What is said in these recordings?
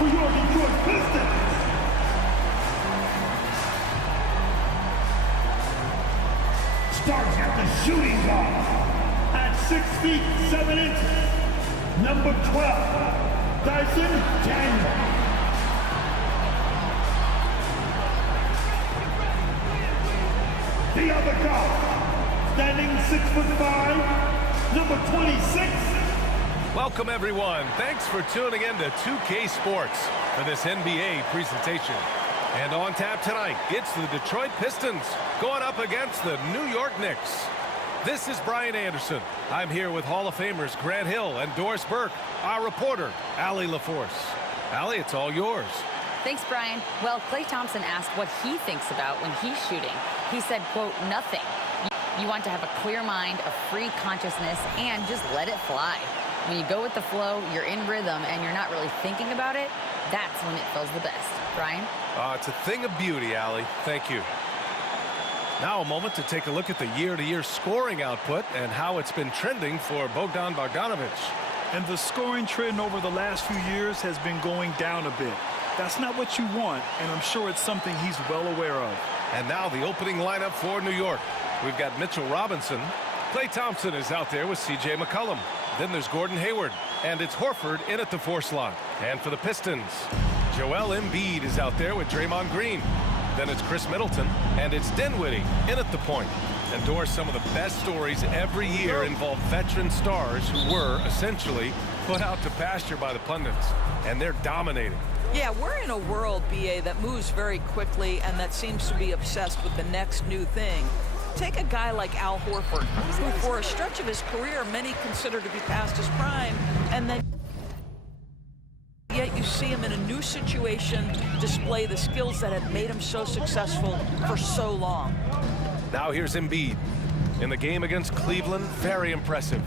for your Detroit Pistons. Starts at the shooting guard at 6 feet 7 inches, number 12, Dyson Daniels. The other guard, standing 6'5", number 26. Welcome everyone. Thanks for tuning in to 2K Sports for this NBA presentation. And on tap tonight, it's the Detroit Pistons going up against the New York Knicks. This is Brian Anderson. I'm here with Hall of Famers Grant Hill and Doris Burke, our reporter, Allie LaForce. Allie, it's all yours. Thanks, Brian. Well, Klay Thompson asked what he thinks about when he's shooting. He said, quote, nothing. You want to have a clear mind, a free consciousness, and just let it fly. When you go with the flow, you're in rhythm, and you're not really thinking about it, that's when it feels the best. Brian? It's a thing of beauty, Allie. Thank you. Now a moment to take a look at the year-to-year scoring output and how it's been trending for Bogdan Bogdanovic. And the scoring trend over the last few years has been going down a bit. That's not what you want, and I'm sure it's something he's well aware of. And now the opening lineup for New York. We've got Mitchell Robinson. Klay Thompson is out there with C.J. McCollum. Then there's Gordon Hayward, and it's Horford in at the 4 slot. And for the Pistons, Joel Embiid is out there with Draymond Green. Then it's Chris Middleton, and it's Dinwiddie in at the point. And Doris, some of the best stories every year involve veteran stars who were essentially put out to pasture by the pundits, and they're dominating. Yeah, we're in a world, B.A., that moves very quickly and that seems to be obsessed with the next new thing. Take a guy like Al Horford, who for a stretch of his career many consider to be past his prime, and then yet you see him in a new situation display the skills that have made him so successful for so long. Now here's Embiid. In the game against Cleveland, very impressive.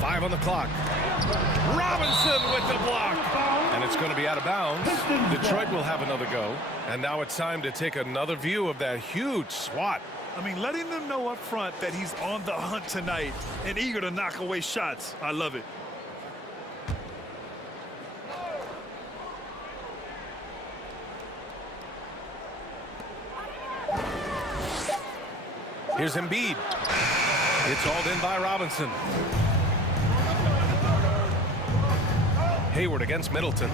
5 on the clock. Robinson with the block. And it's going to be out of bounds. Detroit will have another go. And now it's time to take another view of that huge swat. I mean, letting them know up front that he's on the hunt tonight and eager to knock away shots. I love it. Here's Embiid. It's hauled in by Robinson. Hayward against Middleton.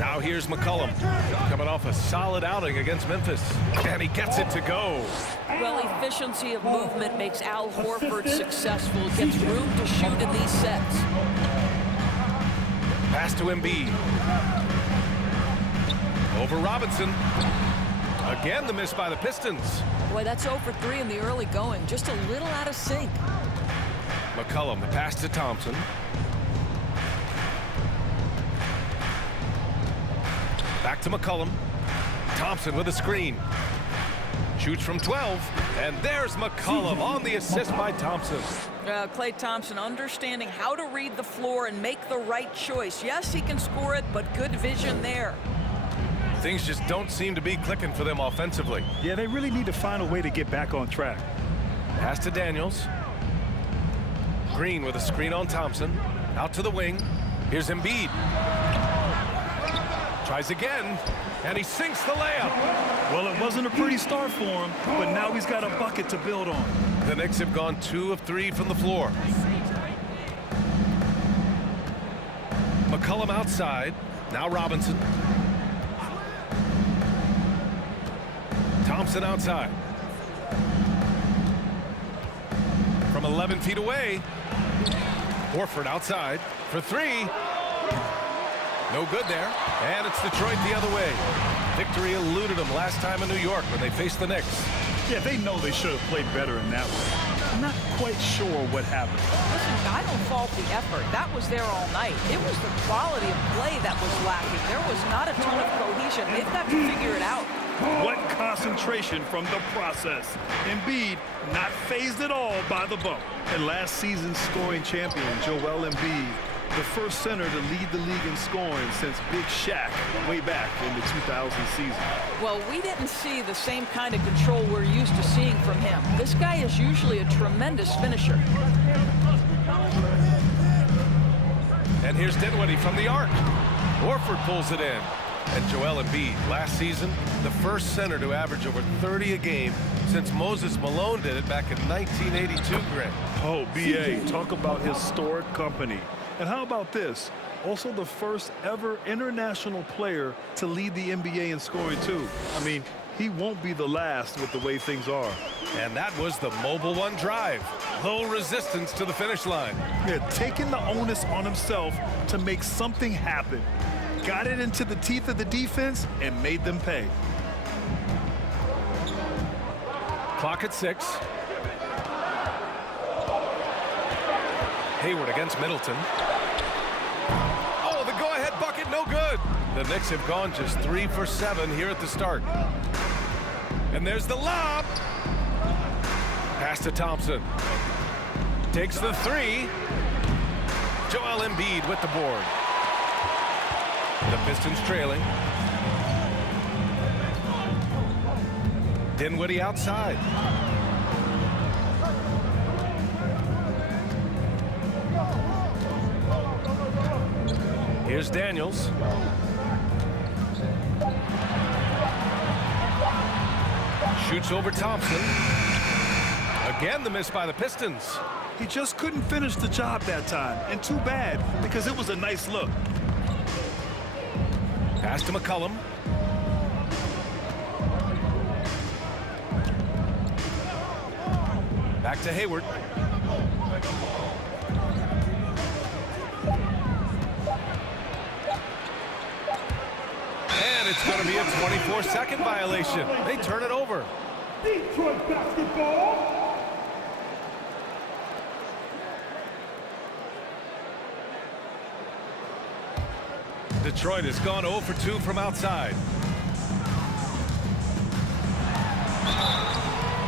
Now here's McCollum, coming off a solid outing against Memphis. And he gets it to go. Well, efficiency of movement makes Al Horford successful. Gets room to shoot in these sets. Pass to Embiid. Over Robinson. Again, the miss by the Pistons. Boy, that's 0 for 3 in the early going. Just a little out of sync. McCollum, the pass to Thompson. Back to McCollum. Thompson with a screen. Shoots from 12. And there's McCollum on the assist by Thompson. Klay Thompson understanding how to read the floor and make the right choice. Yes, he can score it, but good vision there. Things just don't seem to be clicking for them offensively. Yeah, they really need to find a way to get back on track. Pass to Daniels. Green with a screen on Thompson. Out to the wing. Here's Embiid. Tries again, and he sinks the layup. Well, it wasn't a pretty start for him, but now he's got a bucket to build on. The Knicks have gone 2 of 3 from the floor. McCollum outside. Now Robinson. Thompson outside. From 11 feet away. Horford outside for 3. No good there. And it's Detroit the other way. Victory eluded them last time in New York when they faced the Knicks. Yeah, they know they should have played better in that way. I'm not quite sure what happened. Listen, I don't fault the effort. That was there all night. It was the quality of play that was lacking. There was not a ton of cohesion. They've got to figure it out. What concentration from the process. Embiid not fazed at all by the bump. And last season's scoring champion, Joel Embiid, the first center to lead the league in scoring since Big Shaq way back in the 2000 season. Well, we didn't see the same kind of control we're used to seeing from him. This guy is usually a tremendous finisher. And here's Dinwiddie from the arc. Horford pulls it in. And Joel Embiid, last season, the first center to average over 30 a game since Moses Malone did it back in 1982, Grant. Oh, BA, talk about historic company. And how about this? Also the first ever international player to lead the NBA in scoring, too. I mean, he won't be the last with the way things are. And that was the Mobile One drive. Low resistance to the finish line. Yeah, taking the onus on himself to make something happen. Got it into the teeth of the defense and made them pay. Clock at 6. Hayward against Middleton. Oh, the go-ahead bucket, no good. The Knicks have gone just 3 for 7 here at the start. And there's the lob. Pass to Thompson. Takes the 3. Joel Embiid with the board. The Pistons trailing. Dinwiddie outside. Here's Daniels. Shoots over Thompson. Again, the miss by the Pistons. He just couldn't finish the job that time. And too bad, because it was a nice look. Pass to McCollum. Back to Hayward. And it's going to be a 24-second violation. They turn it over. Detroit basketball. Detroit has gone 0 for 2 from outside.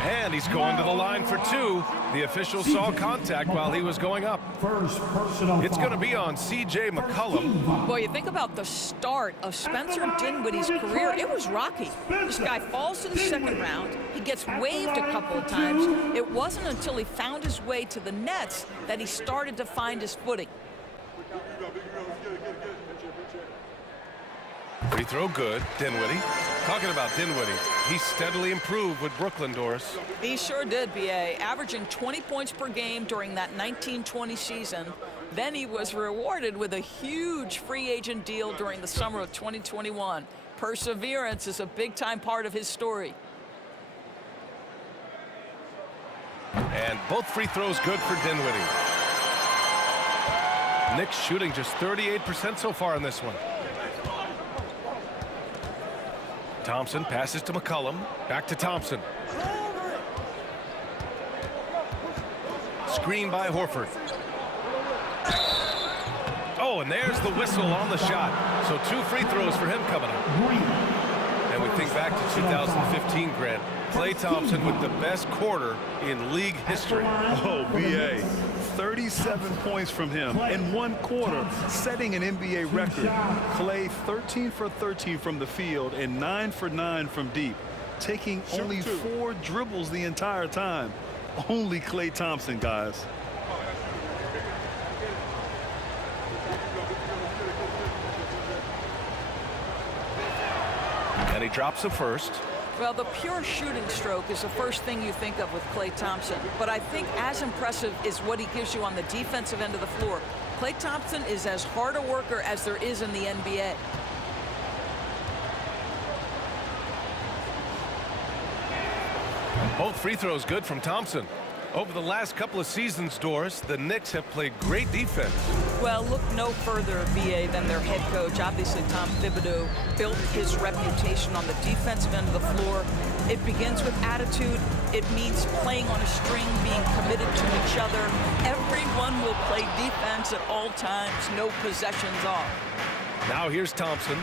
And he's going to the line for 2. The official saw contact while he was going up. First personal It's going to be on C.J. McCollum. Boy, you think about the start of Spencer Dinwiddie's career. It was rocky. This guy falls to the second round. He gets waived a couple of times. It wasn't until he found his way to the Nets that he started to find his footing. Free throw good. Dinwiddie. Talking about Dinwiddie, he steadily improved with Brooklyn, Doris. He sure did, B.A., averaging 20 points per game during that 1920 season. Then he was rewarded with a huge free agent deal during the summer of 2021. Perseverance is a big-time part of his story. And both free throws good for Dinwiddie. Knicks shooting just 38% so far in this one. Thompson passes to McCollum. Back to Thompson. Screen by Horford. Oh, and there's the whistle on the shot. So 2 free throws for him coming up. And we think back to 2015, Grant. Klay Thompson with the best quarter in league history. Oh, B.A. 37 points from him in 1 quarter, setting an NBA record. Klay 13 for 13 from the field and 9 for 9 from deep, taking only 4 dribbles the entire time. Only Klay Thompson, guys. And he drops the first. Well, the pure shooting stroke is the first thing you think of with Klay Thompson. But I think as impressive is what he gives you on the defensive end of the floor. Klay Thompson is as hard a worker as there is in the NBA. Both free throws good from Thompson. Over the last couple of seasons, Doris, the Knicks have played great defense. Well, look no further, B.A., than their head coach. Obviously, Tom Thibodeau built his reputation on the defensive end of the floor. It begins with attitude. It means playing on a string, being committed to each other. Everyone will play defense at all times, no possessions off. Now here's Thompson,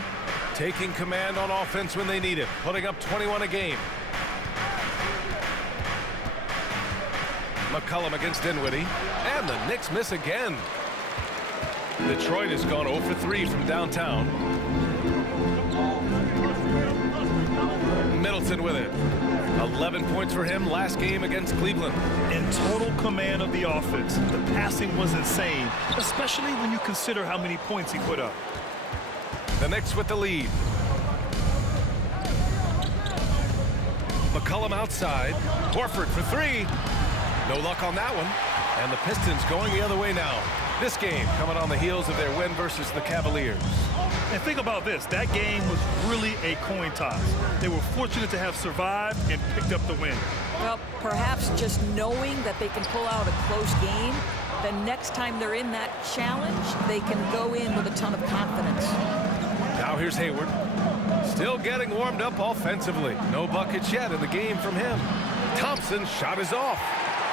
taking command on offense when they need it, putting up 21 a game. McCollum against Dinwiddie, and the Knicks miss again. Detroit has gone 0 for 3 from downtown. Middleton with it. 11 points for him last game against Cleveland. In total command of the offense. The passing was insane, especially when you consider how many points he put up. The Knicks with the lead. McCollum outside. Horford for three. No luck on that one. And the Pistons going the other way now. This game coming on the heels of their win versus the Cavaliers. And think about this. That game was really a coin toss. They were fortunate to have survived and picked up the win. Well, perhaps just knowing that they can pull out a close game, the next time they're in that challenge, they can go in with a ton of confidence. Now here's Hayward. Still getting warmed up offensively. No buckets yet in the game from him. Thompson's shot is off.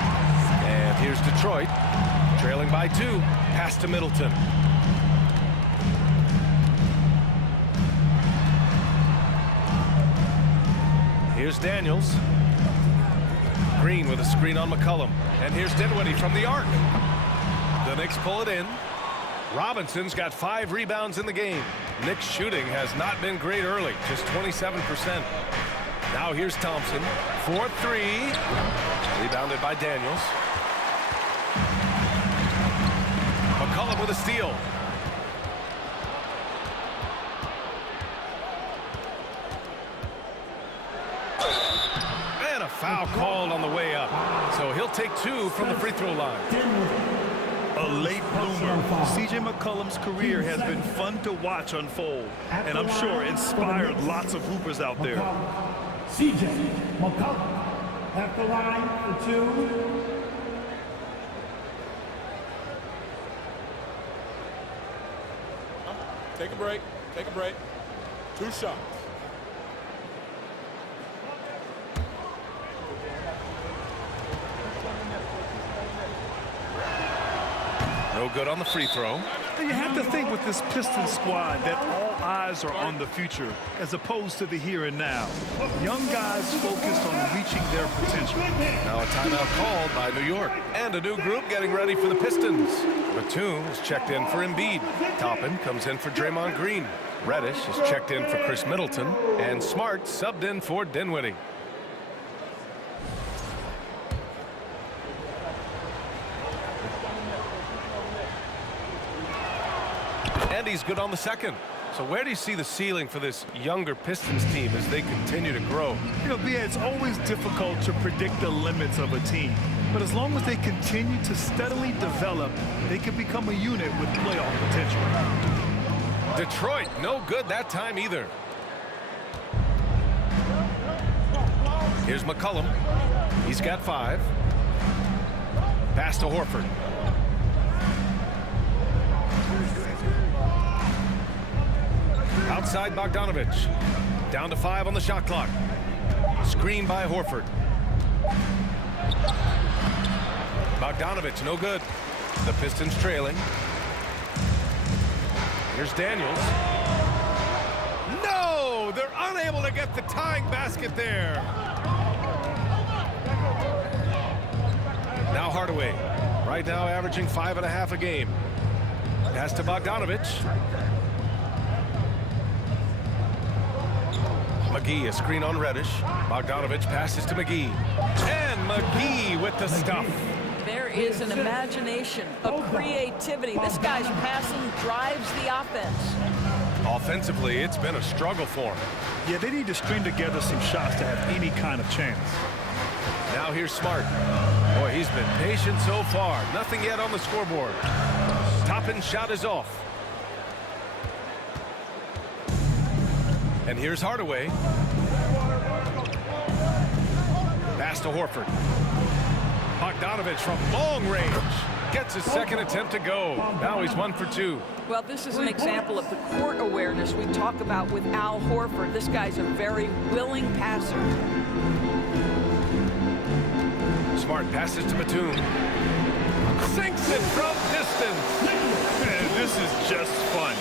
And here's Detroit. Trailing by 2. Pass to Middleton. Here's Daniels. Green with a screen on McCollum. And here's Dinwiddie from the arc. The Knicks pull it in. Robinson's got 5 rebounds in the game. Knicks shooting has not been great early, just 27%. Now here's Thompson. 4-3. Rebounded by Daniels. McCollum with a steal. And a foul called on the way up. So he'll take 2 from the free throw line. A late bloomer. C.J. McCollum's career has been fun to watch unfold, and I'm sure inspired lots of hoopers out there. C.J. McCollum at the line for 2. Take a break. Take a break. 2 shots. No good on the free throw. And you have to think with this Pistons squad that all eyes are on the future as opposed to the here and now. Young guys focused on reaching their potential. Now a timeout called by New York. And a new group getting ready for the Pistons. Batum is checked in for Embiid. Toppin comes in for Draymond Green. Reddish is checked in for Chris Middleton. And Smart subbed in for Dinwiddie. And he's good on the second. So where do you see the ceiling for this younger Pistons team as they continue to grow? You know, B.A., it's always difficult to predict the limits of a team. But as long as they continue to steadily develop, they can become a unit with playoff potential. Detroit, no good that time either. Here's McCollum. He's got 5. Pass to Horford. Outside Bogdanovich. Down to 5 on the shot clock. Screen by Horford. Bogdanovich, no good. The Pistons trailing. Here's Daniels. No! They're unable to get the tying basket there. Now Hardaway. Right now averaging 5.5 a game. Pass to Bogdanovich. McGee, a screen on Reddish. Bogdanovich passes to McGee. And McGee with the stuff. There is an imagination, a creativity. This guy's passing drives the offense. Offensively, it's been a struggle for him. Yeah, they need to string together some shots to have any kind of chance. Now here's Smart. Boy, he's been patient so far. Nothing yet on the scoreboard. Toppin's shot is off. And here's Hardaway. Pass to Horford. Bogdanovich from long range. Gets his second attempt to go. Now he's 1 for 2. Well, this is an example of the court awareness we talk about with Al Horford. This guy's a very willing passer. Smart passes to Batum. Sinks it from distance. Man, this is just fun.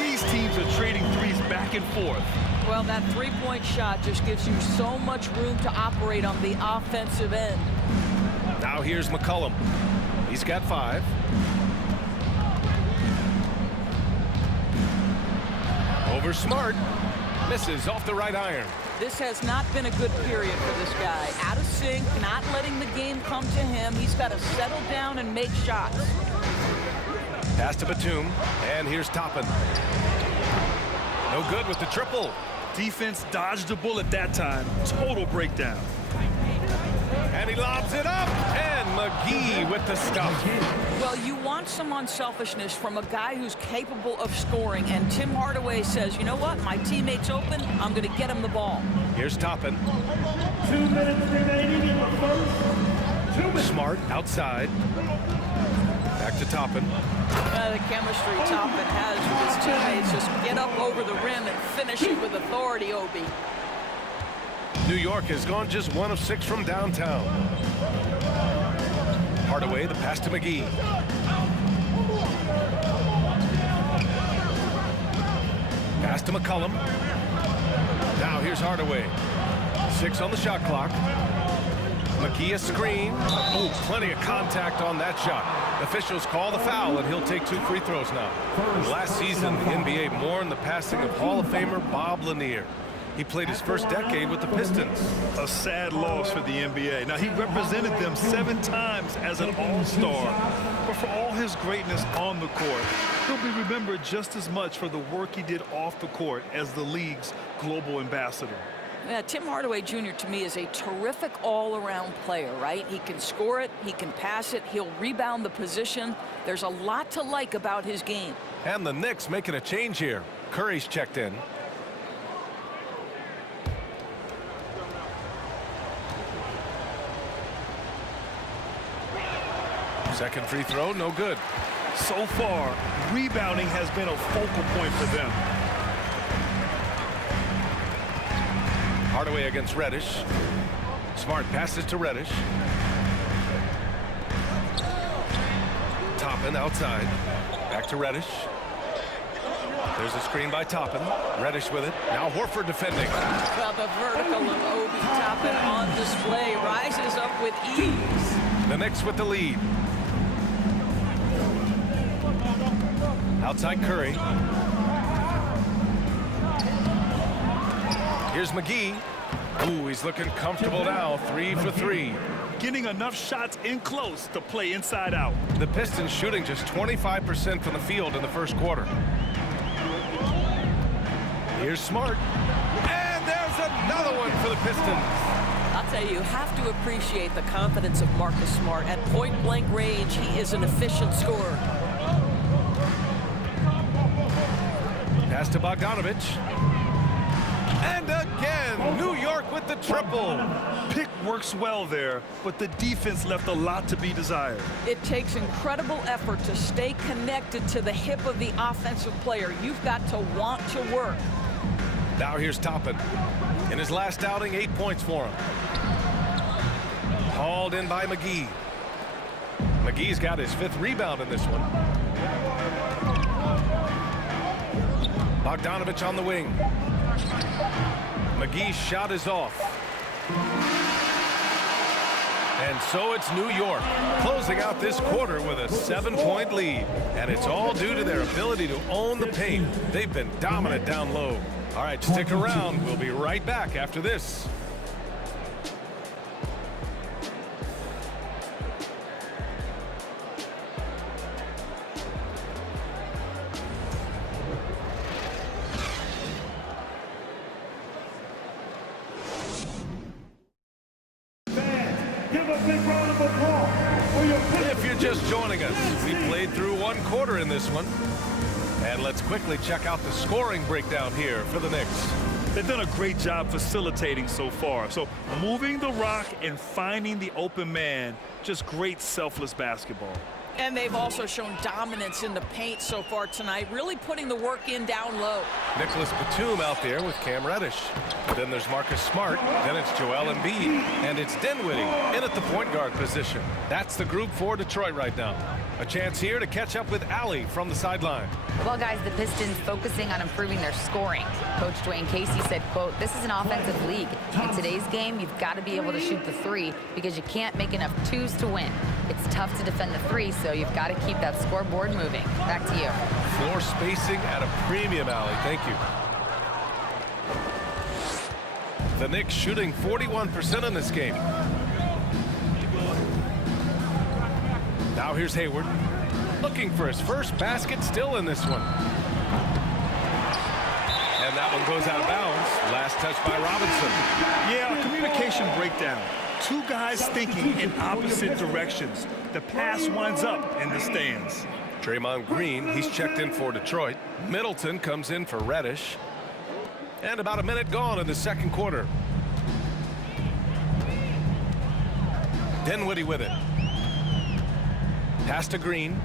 These teams are trading threes back and forth. Well, that three-point shot just gives you so much room to operate on the offensive end. Now here's McCollum. He's got 5. Over Smart. Misses off the right iron. This has not been a good period for this guy. Out of sync, not letting the game come to him. He's got to settle down and make shots. Pass to Batum, and here's Toppin. No good with the triple. Defense dodged the bullet that time. Total breakdown. And he lobs it up, and McGee with the stuff. Well, you want some unselfishness from a guy who's capable of scoring, and Tim Hardaway says, you know what, my teammate's open, I'm going to get him the ball. Here's Toppin. 2 minutes remaining in the first. 2 minutes. Smart outside. Back to Toppin. The chemistry Toppin has with his teammates. Just get up over the rim and finish it with authority, Obi. New York has gone just 1 of 6 from downtown. Hardaway, the pass to McGee. Pass to McCollum. Now here's Hardaway. 6 on the shot clock. McGee a screen. Oh, plenty of contact on that shot. Officials call the foul, and he'll take 2 free throws now. Last season, the NBA mourned the passing of Hall of Famer Bob Lanier. He played his first decade with the Pistons. A sad loss for the NBA. Now, he represented them 7 times as an all-star. But for all his greatness on the court, he'll be remembered just as much for the work he did off the court as the league's global ambassador. Yeah, Tim Hardaway Jr. to me is a terrific all-around player, right? He can score it, he can pass it, he'll rebound the position. There's a lot to like about his game. And the Knicks making a change here. Curry's checked in. Second free throw, no good. So far, rebounding has been a focal point for them. Hardaway against Reddish. Smart passes to Reddish. Toppin outside. Back to Reddish. There's a screen by Toppin. Reddish with it. Now Horford defending. Well, the vertical of Obi Toppin on display rises up with ease. The Knicks with the lead. Outside Curry. Here's McGee. Ooh, he's looking comfortable now. 3 for 3. Getting enough shots in close to play inside out. The Pistons shooting just 25% from the field in the first quarter. Here's Smart. And there's another one for the Pistons. I'll tell you have to appreciate the confidence of Marcus Smart. At point-blank range, he is an efficient scorer. Pass to Bogdanovich. And again, New York with the triple. Pick works well there, but the defense left a lot to be desired. It takes incredible effort to stay connected to the hip of the offensive player. You've got to want to work. Now here's Toppin. In his last outing, 8 points for him. Hauled in by McGee. McGee's got his 5th rebound in this one. Bogdanovich on the wing. McGee's shot is off. And so it's New York closing out this quarter with a 7-point lead. And it's all due to their ability to own the paint. They've been dominant down low. All right, stick around. We'll be right back after this. Give a big round of applause for your If you're just joining us, we played through 1 quarter in this one. And let's quickly check out the scoring breakdown here for the Knicks. They've done a great job facilitating so far. So moving the rock and finding the open man, just great selfless basketball. And they've also shown dominance in the paint so far tonight, really putting the work in down low. Nicholas Batum out there with Cam Reddish. Then there's Marcus Smart. Then it's Joel Embiid. And it's Dinwiddie in at the point guard position. That's the group for Detroit right now. A chance here to catch up with Allie from the sideline. Well, guys, the Pistons focusing on improving their scoring. Coach Dwayne Casey said, quote, "This is an offensive league. In today's game, you've got to be able to shoot the 3 because you can't make enough 2s to win. It's tough to defend the 3, so you've got to keep that scoreboard moving." Back to you. Floor spacing at a premium, Allie. Thank you. The Knicks shooting 41% in this game. Now here's Hayward, looking for his first basket, still in this one. And that one goes out of bounds. Last touch by Robinson. Yeah, a communication breakdown. Two guys thinking in opposite directions. The pass winds up in the stands. Draymond Green, he's checked in for Detroit. Middleton comes in for Reddish. And about a minute gone in the second quarter. Dinwiddie with it. Pass to Green.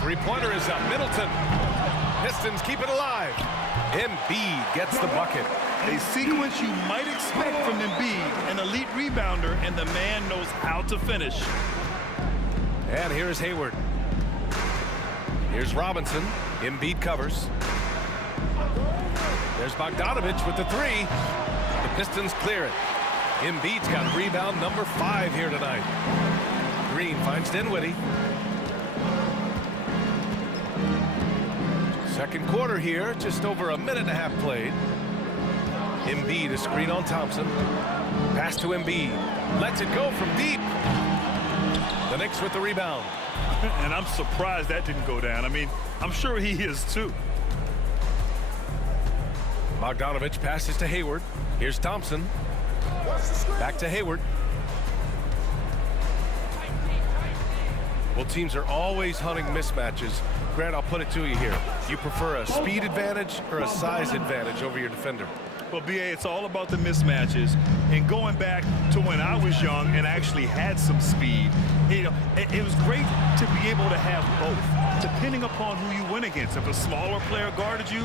Three-pointer is up. Middleton. Pistons keep it alive. Embiid gets the bucket. A sequence you might expect from Embiid, an elite rebounder, and the man knows how to finish. And here's Hayward. Here's Robinson. Embiid covers. There's Bogdanovich with the three. The Pistons clear it. Embiid's got rebound number 5 here tonight. Green finds Dinwiddie. Second quarter here, just over a minute and a half played. Embiid, a screen on Thompson. Pass to Embiid. Lets it go from deep. The Knicks with the rebound. And I'm surprised that didn't go down. I mean, I'm sure he is too. Bogdanovich passes to Hayward. Here's Thompson. Back to Hayward. Well, teams are always hunting mismatches. Grant, I'll put it to you here. You prefer a speed advantage or a size advantage over your defender? Well, BA, it's all about the mismatches. And going back to when I was young and actually had some speed, you know, it was great to be able to have both, depending upon who you went against. If a smaller player guarded you,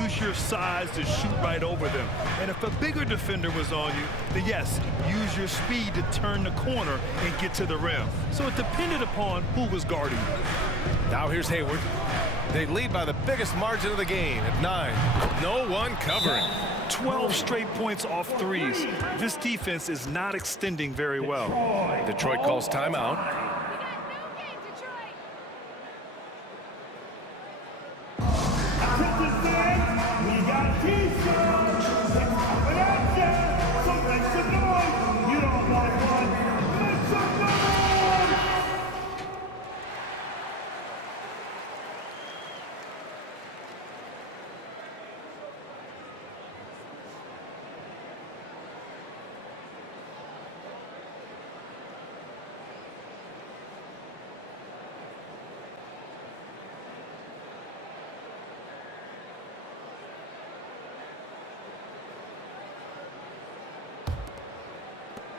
use your size to shoot right over them. And if a bigger defender was on you, then yes, use your speed to turn the corner and get to the rim. So it depended upon who was guarding you. Now here's Hayward. They lead by the biggest margin of the game at 9. No one covering. 12 straight points off threes. This defense is not extending very well. Detroit calls timeout. We got T-shirts. Coming at ya. So make some noise. You don't like one. Make some noise.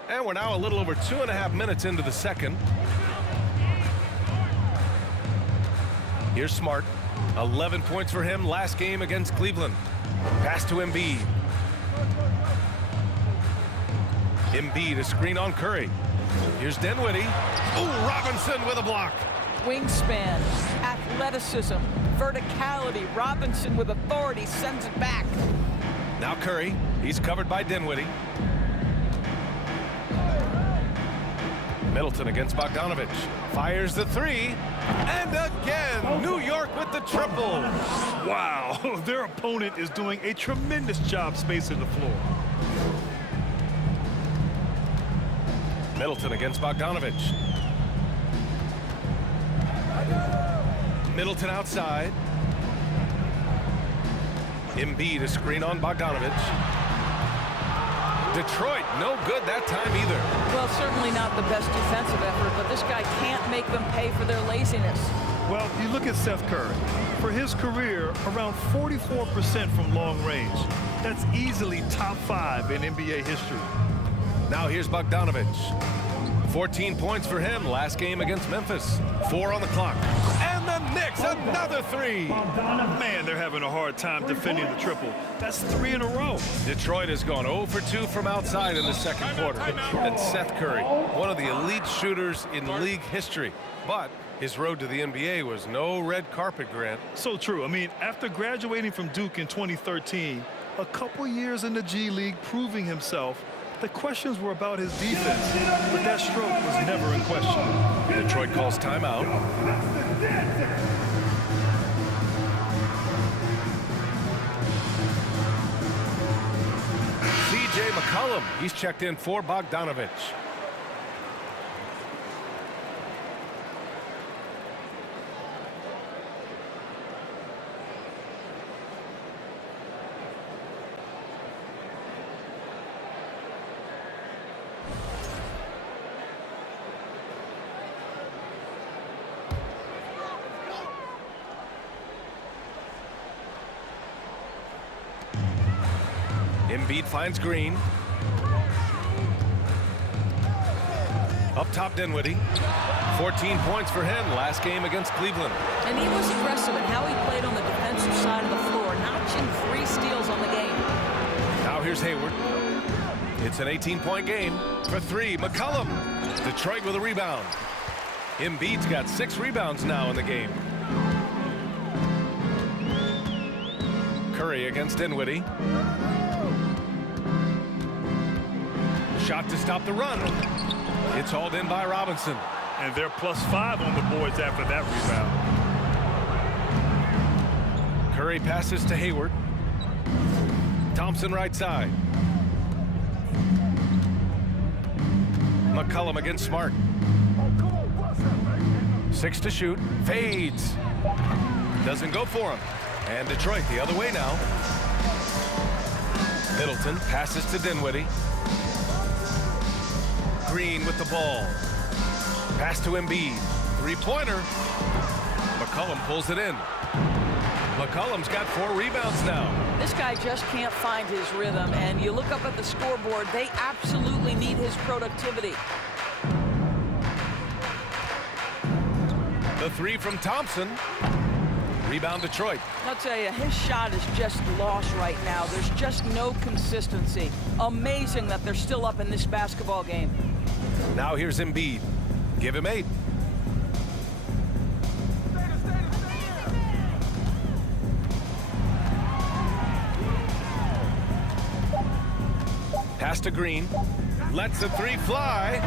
And we're now a little over 2.5 minutes into the second. Here's Smart. 11 points for him last game against Cleveland. Pass to Embiid. Embiid, a screen on Curry. Here's Dinwiddie. Ooh, Robinson with a block. Wingspan, athleticism, verticality. Robinson with authority sends it back. Now Curry. He's covered by Dinwiddie. Middleton against Bogdanovich. Fires the three. And again, New York with the triple. Wow, their opponent is doing a tremendous job spacing the floor. Middleton against Bogdanovich. Middleton outside. Embiid, a screen on Bogdanovich. Detroit, no good that time either. Well, certainly not the best defensive effort, but this guy can't make them pay for their laziness. Well, you look at Seth Curry. For his career, around 44% from long range. That's easily top 5 in NBA history. Now here's Bogdanovich. 14 points for him last game against Memphis. 4 on the clock. And the Knicks, another 3. Man, they're having a hard time defending the triple. That's 3 in a row. Detroit has gone 0 for 2 from outside in the second quarter. And Seth Curry, one of the elite shooters in league history. But his road to the NBA was no red carpet, Grant. So true. I mean, after graduating from Duke in 2013, a couple years in the G League proving himself, the questions were about his defense, but that stroke was never in question. Detroit calls timeout. C.J. McCollum. He's checked in for Bogdanovich. Embiid finds Green. Up top, Dinwiddie. 14 points for him last game against Cleveland. And he was aggressive in how he played on the defensive side of the floor, notching 3 steals on the game. Now here's Hayward. It's an 18-point game. For 3, McCollum. Detroit with a rebound. Embiid's got 6 rebounds now in the game. Curry against Dinwiddie. Shot to stop the run. It's hauled in by Robinson. And they're +5 on the boards after that rebound. Curry passes to Hayward. Thompson right side. McCollum against Smart. 6 to shoot. Fades. Doesn't go for him. And Detroit the other way now. Middleton passes to Dinwiddie. Green with the ball. Pass to Embiid. 3-pointer. McCollum pulls it in. McCollum's got 4 rebounds now. This guy just can't find his rhythm, and you look up at the scoreboard, they absolutely need his productivity. The 3 from Thompson. Rebound Detroit. I'll tell you, his shot is just lost right now. There's just no consistency. Amazing that they're still up in this basketball game. Now here's Embiid. Give him 8. Pass to Green. Lets the 3 fly.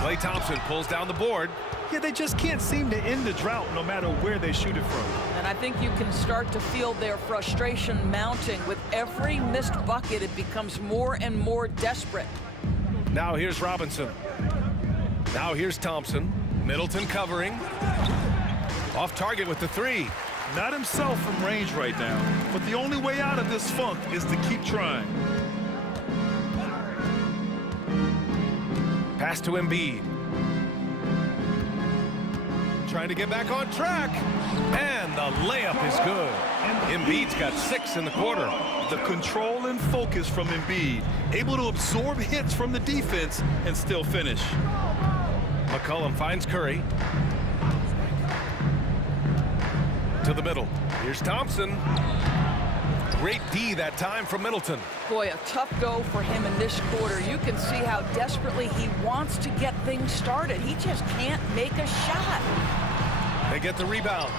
Klay Thompson pulls down the board. Yeah, they just can't seem to end the drought no matter where they shoot it from. And I think you can start to feel their frustration mounting. With every missed bucket, it becomes more and more desperate. Now here's Robinson. Now here's Thompson. Middleton covering. Off target with the 3. Not himself from range right now, but the only way out of this funk is to keep trying. Pass to Embiid. Trying to get back on track. And the layup is good. Embiid's got 6 in the quarter. The control and focus from Embiid, able to absorb hits from the defense and still finish. McCollum finds Curry. To the middle. Here's Thompson. Great D that time from Middleton. Boy, a tough go for him in this quarter. You can see how desperately he wants to get things started. He just can't make a shot. They get the rebound.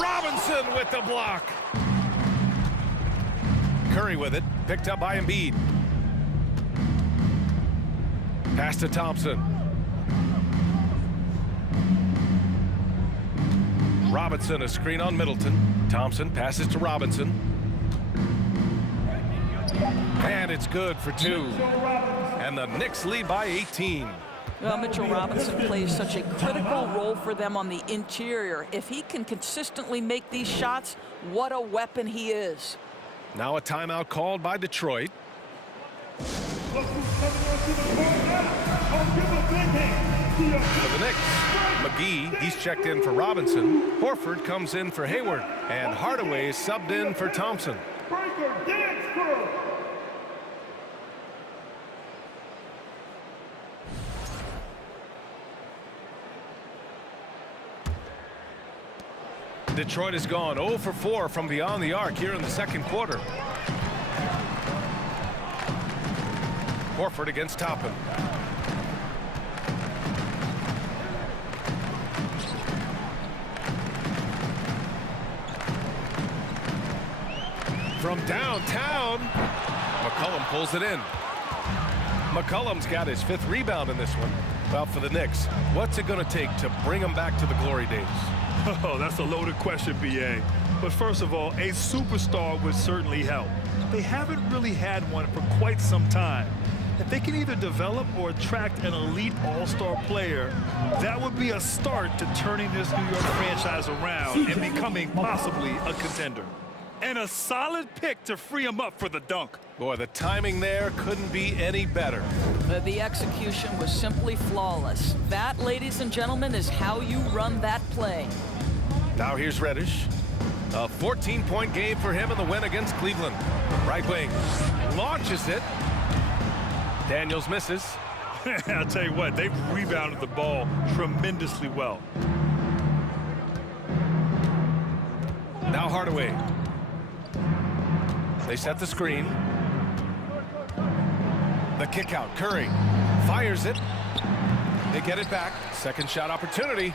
Robinson with the block. Curry with it. Picked up by Embiid. Pass to Thompson. Robinson, a screen on Middleton. Thompson passes to Robinson. And it's good for 2. And the Knicks lead by 18. Well, Mitchell Robinson plays such a critical role for them on the interior. If he can consistently make these shots, what a weapon he is. Now a timeout called by Detroit. Look who's coming onto the court now. Oh, give a big hand. For the Knicks, McGee, he's checked in for Robinson. Horford comes in for Hayward. And Hardaway is subbed in for Thompson. Breaker dance crew. Detroit has gone 0 for 4 from beyond the arc here in the second quarter. Horford against Toppin. From downtown, McCollum pulls it in. McCollum's got his 5th rebound in this one. Well, for the Knicks, what's it going to take to bring them back to the glory days? Oh, that's a loaded question, B.A. But first of all, a superstar would certainly help. They haven't really had one for quite some time. If they can either develop or attract an elite all-star player, that would be a start to turning this New York franchise around and becoming possibly a contender. And a solid pick to free him up for the dunk. Boy, the timing there couldn't be any better. The execution was simply flawless. That, ladies and gentlemen, is how you run that play. Now here's Reddish. A 14-point game for him in the win against Cleveland. Right wing launches it. Daniels misses. I'll tell you what, they've rebounded the ball tremendously well. Now Hardaway. They set the screen. The kick out. Curry fires it. They get it back. Second shot opportunity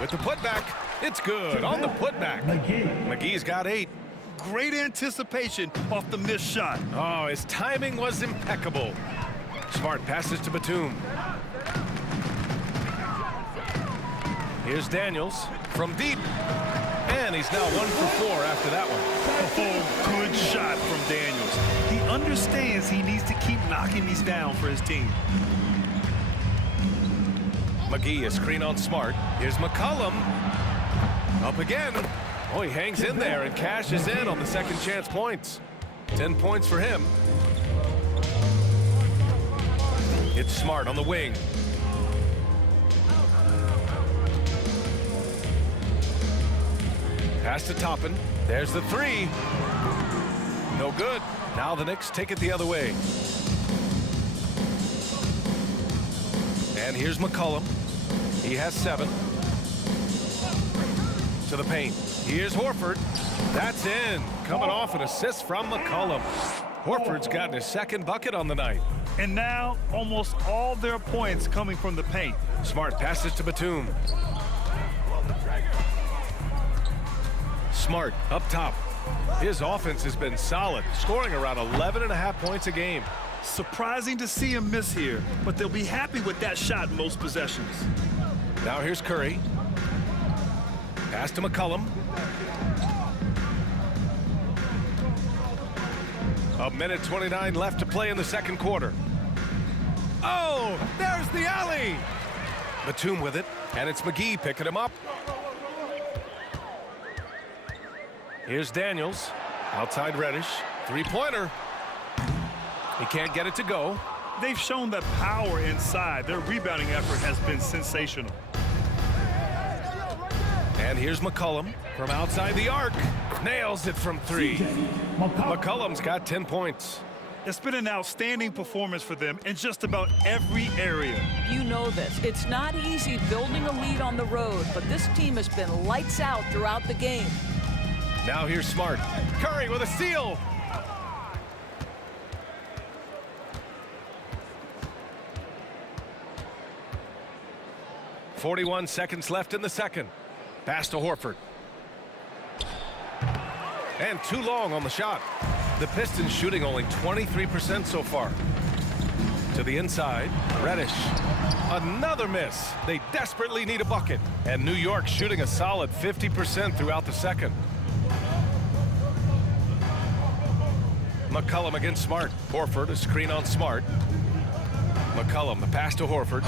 with the putback. It's good on the putback. McGee's got 8. Great anticipation off the missed shot. Oh, his timing was impeccable. Smart passes to Batum. Here's Daniels from deep. And he's now 1 for 4 after that one. Oh, good shot from Daniels. He understands he needs to keep knocking these down for his team. McGee, a screen on Smart. Here's McCollum. Up again. Oh, he hangs in there and cashes in on the second chance points. 10 points for him. It's Smart on the wing. Pass to Toppin. There's the 3. No good. Now the Knicks take it the other way. And here's McCollum. He has 7. To the paint. Here's Horford. That's in. Coming off an assist from McCollum. Horford's gotten his second bucket on the night. And now almost all their points coming from the paint. Smart passes to Batum. Smart up top. His offense has been solid, scoring around 11.5 points a game. Surprising to see him miss here, but they'll be happy with that shot most possessions. Now here's Curry. Pass to McCollum. A minute 29 left to play in the second quarter. Oh, there's the alley. Batum with it, and it's McGee picking him up. Here's Daniels. Outside Reddish. Three-pointer. He can't get it to go. They've shown that power inside. Their rebounding effort has been sensational. And here's McCollum from outside the arc. Nails it from 3. McCollum's got 10 points. It's been an outstanding performance for them in just about every area. You know this. It's not easy building a lead on the road, but this team has been lights out throughout the game. Now here's Smart. Curry with a steal. .41 seconds left in the second. Pass to Horford. And too long on the shot. The Pistons shooting only 23% so far. To the inside, Reddish. Another miss. They desperately need a bucket. And New York shooting a solid 50% throughout the second. McCollum against Smart. Horford, a screen on Smart. McCollum, the pass to Horford.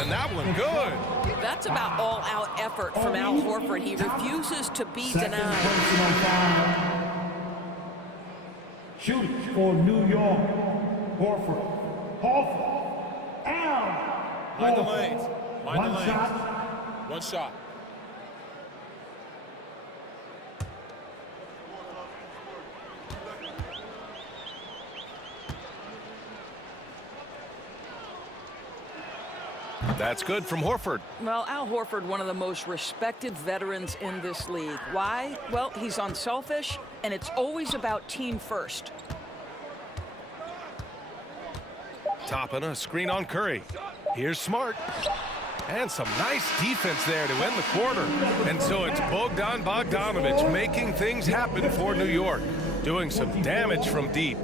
And that one good. That's about all-out effort from Al Horford. He refuses to be denied. Shooting for New York, Horford. Al. Mind the lanes. Mind the One lanes. shot. One shot. That's good from Horford. Well, Al Horford, one of the most respected veterans in this league. Why? Well, he's unselfish, and it's always about team first. Toppin, a screen on Curry. Here's Smart. And some nice defense there to end the quarter. And so it's Bogdan Bogdanović making things happen for New York. Doing some damage from deep.